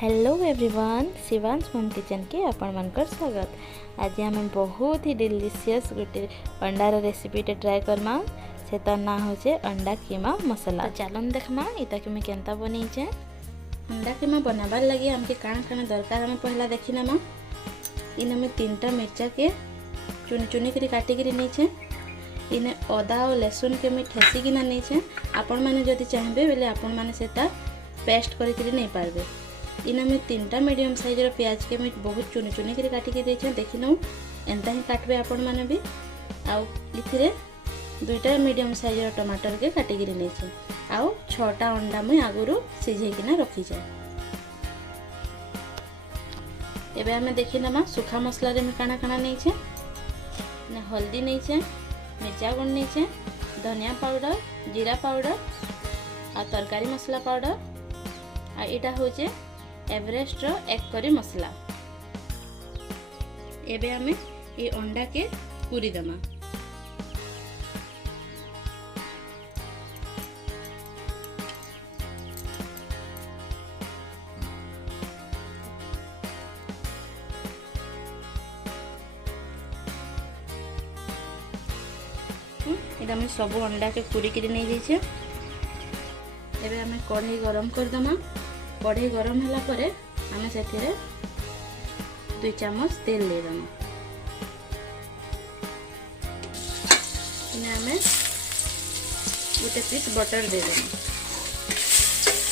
Hello everyone, Shivansh मम kitchen के आपण मानकर स्वागत। आज आम बहुत ही डिलीशियस गोटे अंडार रेसिपीटे ट्राए करमा। से तर ना होचे अंडा कीमा मसाला। तो चलन देखमा इता कि मैं केनता बनईचे। अंडा कीमा बनाबार लगी आमके काଣା काଣା दरकार हमें पहला देखी नमा। इन में 3टा मिर्चा के चुनी चुनी करी काटी करी नीचे। इने अदा और लहसुन के मैं ठेसी किना नीचे। आपण माने जदि चाहबे बेले आपण माने सेटा पेस्ट करी करी नहीं पारबे। इना में 3टा मीडियम साइज रो प्याज के मैं बहुत चुनी चुनी करी काटी के देछे। देखि नौ एंता ही काटबे आपण माने भी। आउ इथिरे 2टा मीडियम साइज रो टमाटर के काटी के नेछे। आउ 6टा अंडा मैं आगुरु सिझे किना रखी जाय। एबे हमें देखि नमा सुखा मसला रे मैं काना काना नेछे। ने हल्दी नेछे, मिर्चा गुंड नेछे, धनिया पाउडर, जीरा पाउडर आ तरकारी मसला पाउडर आ इटा होचे एवरेस्ट रो एक करी मसला। एबे हमें ये अंडा के पूरी दमा। इटा हमें सब अंडा के पूरी के नहीं दीछे। एबे हमें कढ़ाई गरम कर दमा। कढ़ाई गरम होला परे हमें सेथिरे 2 चम्मच तेल ले दमा। इने हमें गोटे पीस बटर दे दमा।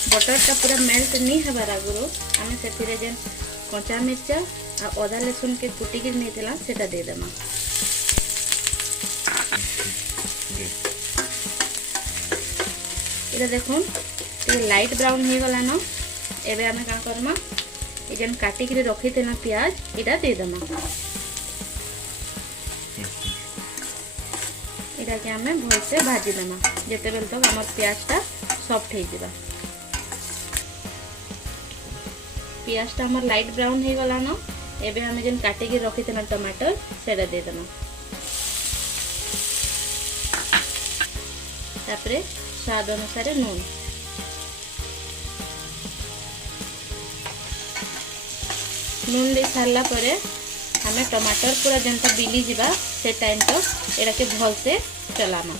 बटर टा पूरा मेल्ट नहीं हबार आगुरो हमें सेथिरे जेन कच्चा मिर्चा आ अदा लहसुन के कुटी के नेतला सेटा दे दमा। इधर देखो लाइट ब्राउन हो गला न। एबे हमें का करमा ए जेन काटी के रखी थे ना प्याज इटा दे दमा। इटा के हमें भल से भाजी दमा जेते बेल तक हमर प्याज टा सॉफ्ट हो जिबा। प्याज टा हमर लाइट ब्राउन हो गला न। एबे हमें जेन काटी के रखी थे ना टमाटर सेटा दे दमा। तापरे स्वाद अनुसार नून। नून दे सारला परे हमें टमाटर पूरा जनता बिली जिबा से टाइम तो एरा के भल से चलामा।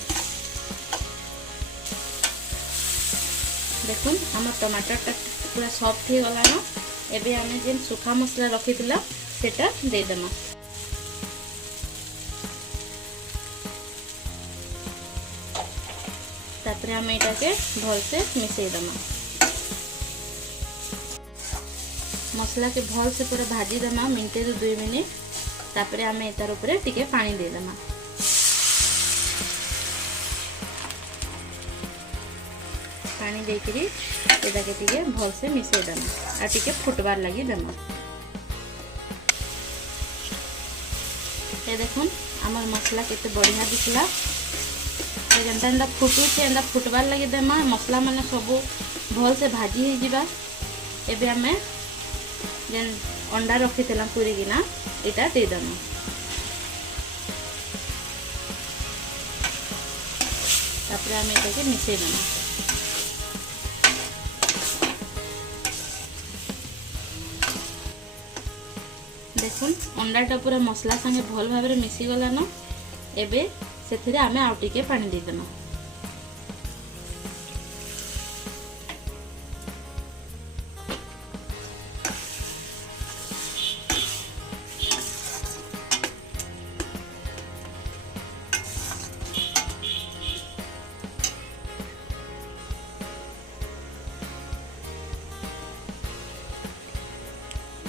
देखुन हमर टमाटर टा पूरा सॉफ्ट हो गला न। एबे हमें जेन सुखा मसला रखी दिला सेटा दे देमा। तापरे हम एटा के भल से मिसई दमा। मसला के भल से पूरा भाजी दमा मिनटे रू 2 मिनिट। तापरे हम एतार ऊपर टिके पानी दे दमा। पानी देकरी एटा के टिके भल से मिसई दमा आ टिके फुटबार लगी दमा। ए देखुन हमर मसला केते बढ़िया दिखला। जेनता एंदा फुटुचे एंदा फुटबार लगी देमा मसला माने सब भल से भाजी हो जिबा। एबे हमें जेन अंडा रखी थेला पूरी किना इटा दे दमा। तापरे हम एटा के मिसई दमा। देखुन अंडाटा पूरा मसला संगे भल भाबरे मिसी गला न। एबे सेथिरे आमे आउ टिके पानी दे देमा।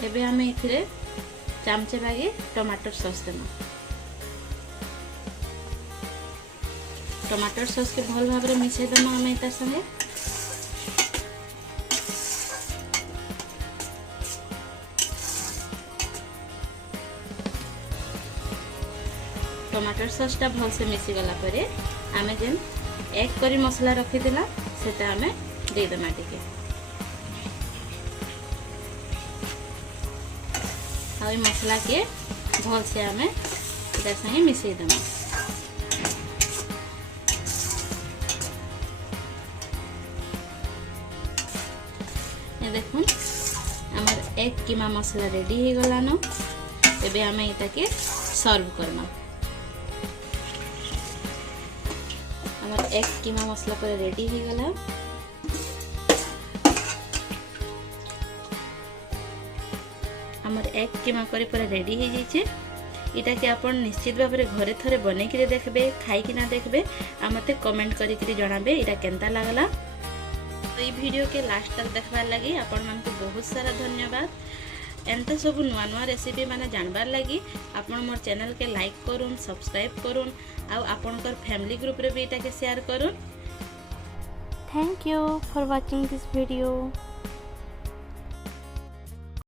एबे आमे इथिरे चामचे बागे टमाटर सॉस देमा। टमाटर सॉस के भल भाबरे मिसई देमा हमें तार संगे। टमाटर सॉस टा भल से मिसी गला परे हमें जेन एक करी मसला रखी दिला सेटा हमें दे देमा टिके। आ मसला के भल से हमें तार संगे मिसई देमा। देखुन एक कीमा मसला रेडी हो गलान। एबे आमे इटा के सर्व करना। हमर एक कीमा मसला पर रेडी हो गला। हमर एक कीमा करी पर रेडी हो जाइए। इटा के आपण निश्चित भाव में घरे थरे बने के देखबे, खाई कि ना देखबे आ मते कमेंट करी के जणाबे इटा केनता लागला। तो ये वीडियो के लास्ट तक देखबार लगी आपण मन को बहुत सारा धन्यवाद। एंता सब नुआ नुआ रेसिपी माने जानबार लगी आपण मोर चैनल के लाइक करूँ, सब्सक्राइब करूँ आ आपनकर फैमिली ग्रुप रे भी इटा के शेयर करूँ। Thank you for watching this video.